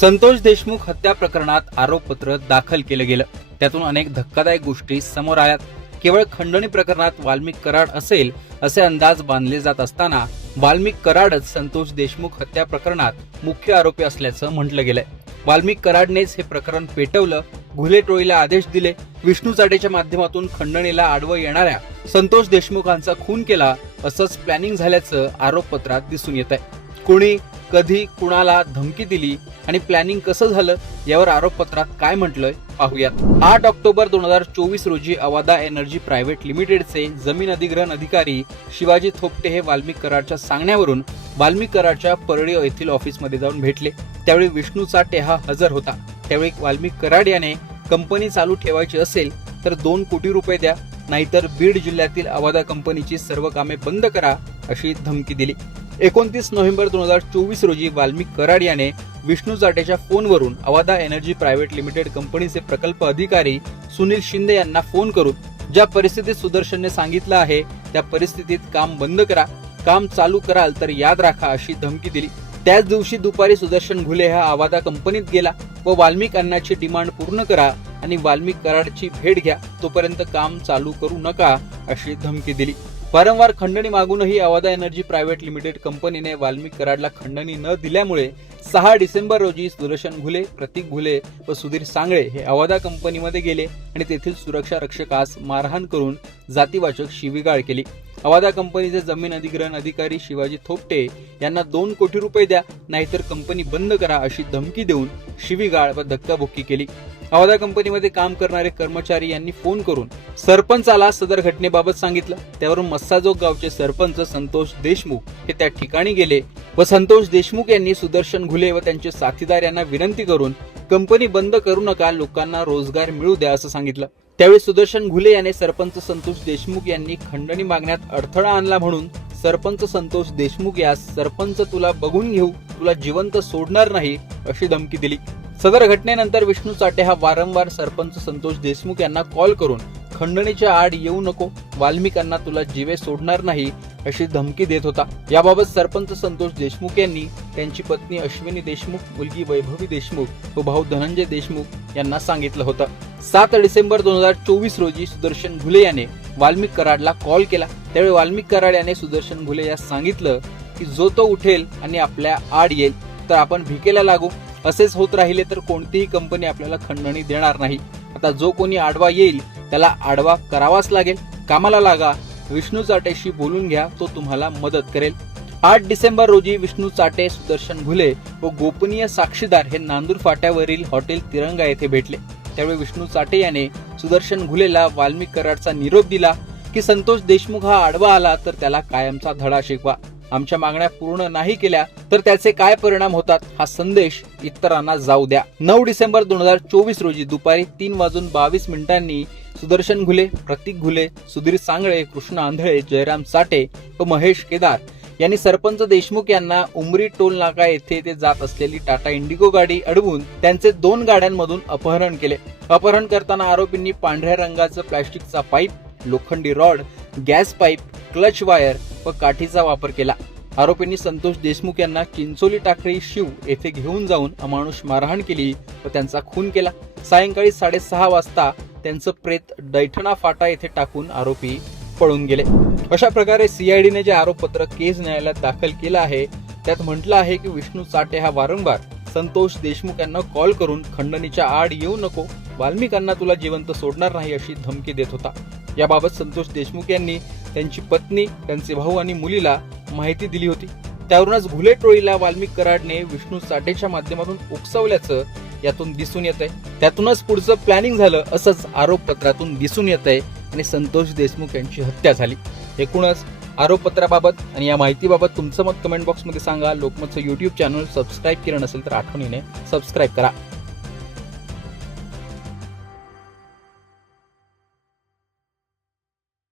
संतोष देशमुख हत्या प्रकरणात आरोपपत्र दाखल केलं गेलं. त्यातून अनेक धक्कादायक गोष्टी समोर आल्यात. केवळ खंडणी प्रकरणात वाल्मिक कराड असेल असे अंदाज बांधले जात असताना वाल्मिक कराडच संतोष देशमुख हत्या प्रकरणात मुख्य आरोपी असल्याचं म्हटलं गेलंय. वाल्मिक कराडनेच हे प्रकरण पेटवलं घुले टोळीला आदेश दिले विष्णू चाटेच्या माध्यमातून खंडणीला आडवं येणाऱ्या संतोष देशमुखांचा खून केला असंच प्लॅनिंग झाल्याचं आरोपपत्रात दिसून येत आहे कोणी कधी कुणाला धमकी दिली आणि प्लॅनिंग कसं झालं यावर आरोपपत्रात काय म्हटलंय पाहूयात. आठ ऑक्टोबर दोन हजार चोवीस रोजी अवादा एनर्जी प्रायव्हेट लिमिटेडचे जमीन अधिग्रहण अधिकारी शिवाजी थोपटे हे वाल्मिक कराडच्या सांगण्यावरून वाल्मिक कराडच्या परळी येथील ऑफिसमध्ये जाऊन भेटले. त्यावेळी विष्णूचा टेहा हजर होता. त्यावेळी वाल्मिक कराड याने कंपनी चालू ठेवायची असेल तर दोन कोटी रुपये द्या. नाहीतर बीड जिल्ह्यातील अवादा कंपनीची सर्व कामे बंद करा अशी धमकी दिली. एकोणतीस नोव्हेंबर दोन हजार चोवीस रोजी वाल्मिक कराड याने विष्णू जाटेच्या फोनवरून अवादा एनर्जी प्रायव्हेट लिमिटेड कंपनीचे प्रकल्प अधिकारी सुनील शिंदे यांना फोन करून ज्या परिस्थितीत सुदर्शनने सांगितलं आहे त्या परिस्थितीत काम बंद करा काम चालू कराल तर याद राखा अशी धमकी दिली. त्याच दिवशी दुपारी सुदर्शन घुले हा आवादा कंपनीत गेला व वाल्मिक अन्नाची डिमांड पूर्ण करा आणि वाल्मिक कराडची भेट घ्या तोपर्यंत काम चालू करू नका अशी धमकी दिली. वारंवार खंडणी मागूनही अवादा एनर्जी प्रायव्हेट लिमिटेड कंपनीने वाल्मिक कराडला खंडणी न दिल्यामुळे सहा डिसेंबर रोजी सुदर्शन घुले प्रतीक घुले व सुधीर सांगळे हे अवादा कंपनीमध्ये गेले आणि तेथील सुरक्षा रक्षकास मारहाण करून जातीवाचक शिवीगाळ केली. अवादा कंपनीचे जमीन अधिग्रहण अधिकारी शिवाजी थोपटे यांना दोन कोटी रुपये द्या नाहीतर कंपनी बंद करा अशी धमकी देऊन शिवीगाळ व धक्काबुक्की केली. अवादा कंपनीमध्ये काम करणारे कर्मचारी यांनी फोन करून सरपंचाला सदर घटनेबाबत सांगितलं. त्यावरून मस्साजोग गावचे सरपंच संतोष देशमुख हे त्या ठिकाणी गेले व संतोष देशमुख यांनी सुदर्शन घुले व त्यांचे साथीदार यांना विनंती करून कंपनी बंद करू नका लोकांना रोजगार मिळू द्या असं सांगितलं. त्यावेळी सुदर्शन घुले याने सरपंच संतोष देशमुख यांनी खंडणी मागण्यात अडथळा आणला म्हणून सरपंच संतोष देशमुख यास सरपंच तुला बघून घेऊ तुला जिवंत सोडणार नाही अशी धमकी दिली. सदर घटनेनंतर विष्णू चाटे हा वारंवार सरपंच संतोष देशमुख यांना कॉल करून खंडणीच्या आड येऊ नको वाल्मिकांना तुला जीवे सोडणार नाही अशी धमकी देत होता. याबाबत सरपंच संतोष देशमुख यांनी त्यांची पत्नी अश्विनी देशमुख मुलगी वैभवी देशमुख व भाऊ धनंजय देशमुख यांना सांगितलं होतं. सात डिसेंबर दोन हजार चोवीस रोजी सुदर्शन घुले याने वाल्मिक कराडला कॉल केला. त्यावेळी वाल्मिक कराड याने सुदर्शन घुले यास सांगितलं की जो तो उठेल आणि आपल्या आड येईल तर आपण भिकेला लागू. असेच होत राहिले तर कोणतीही कंपनी आपल्याला खंडणी देणार नाही. आता जो कोणी आडवा येईल त्याला आडवा करावाच लागेल. कामाला लागा. विष्णू चाटेशी बोलून घ्या तो तुम्हाला मदत करेल. आठ डिसेंबर रोजी विष्णू चाटे सुदर्शन घुले व गोपनीय साक्षीदार हे नांदूर फाट्यावरील हॉटेल तिरंगा येथे भेटले. त्यावेळी विष्णू चाटे याने सुदर्शन घुलेला वाल्मिक कराडचा निरोप दिला की संतोष देशमुख हा आडवा आला तर त्याला कायमचा धडा शिकवा. आमच्या मागण्या पूर्ण नाही केल्या तर त्याचे काय परिणाम होतात हा संदेश इतरांना जाऊ द्या. नऊ डिसेंबर दोन हजार चोवीस रोजी दुपारी तीन वाजून बावीस मिनिटांनी सुदर्शन घुले प्रतीक घुले सुधीर सांगळे कृष्ण आंधळे जयराम साठे व महेश केदार यांनी सरपंच देशमुख यांना उमरी टोल नाका येथे ते जात असलेली टाटा इंडिगो गाडी अडवून त्यांचे दोन गाड्यांमधून अपहरण केले. अपहरण करताना आरोपींनी पांढऱ्या रंगाचं प्लॅस्टिकचा पाईप लोखंडी rod gas pipe clutch wire व काठीचा वापर केला. आरोपींनी संतोष देशमुख यांना चिंचोली टाकळी शिव येथे घेऊन जाऊन अमानुष मारहाण केली व त्यांचा खून केला. सायंकाळी साडेसहा वाजता त्यांचं प्रेत दैठणा फाटा येथे टाकून आरोपी पळून गेले. अशा प्रकारे सीआयडीने जे आरोपपत्र केस न्यायालयात दाखल केलं आहे त्यात म्हटलं आहे की विष्णू साठे हा वारंवार संतोष देशमुख यांना कॉल करून खंडणीच्या आड येऊ नको वाल्मिकांना तुला जिवंत सोडणार नाही अशी धमकी देत होता. याबाबत संतोष देशमुख यांनी त्यांची पत्नी त्यांचे भाऊ आणि मुलीला माहिती दिली होती. त्यावरूनच घुले टोळीला वाल्मिक कराडने विष्णू साठेच्या माध्यमातून उकसवल्याचं यातून दिसून येत आहे त्यातूनच पुढचं प्लॅनिंग झालं असंच आरोपपत्रातून दिसून येत आहे आणि संतोष देशमुख यांची हत्या झाली. एकूणच आरोपपत्राबाबत आणि या माहितीबाबत तुमचं मत कमेंट बॉक्समध्ये सांगा. लोकमतचं यूट्यूब चॅनल सबस्क्राईब केलं नसेल तर आठवणीने सबस्क्राईब करा.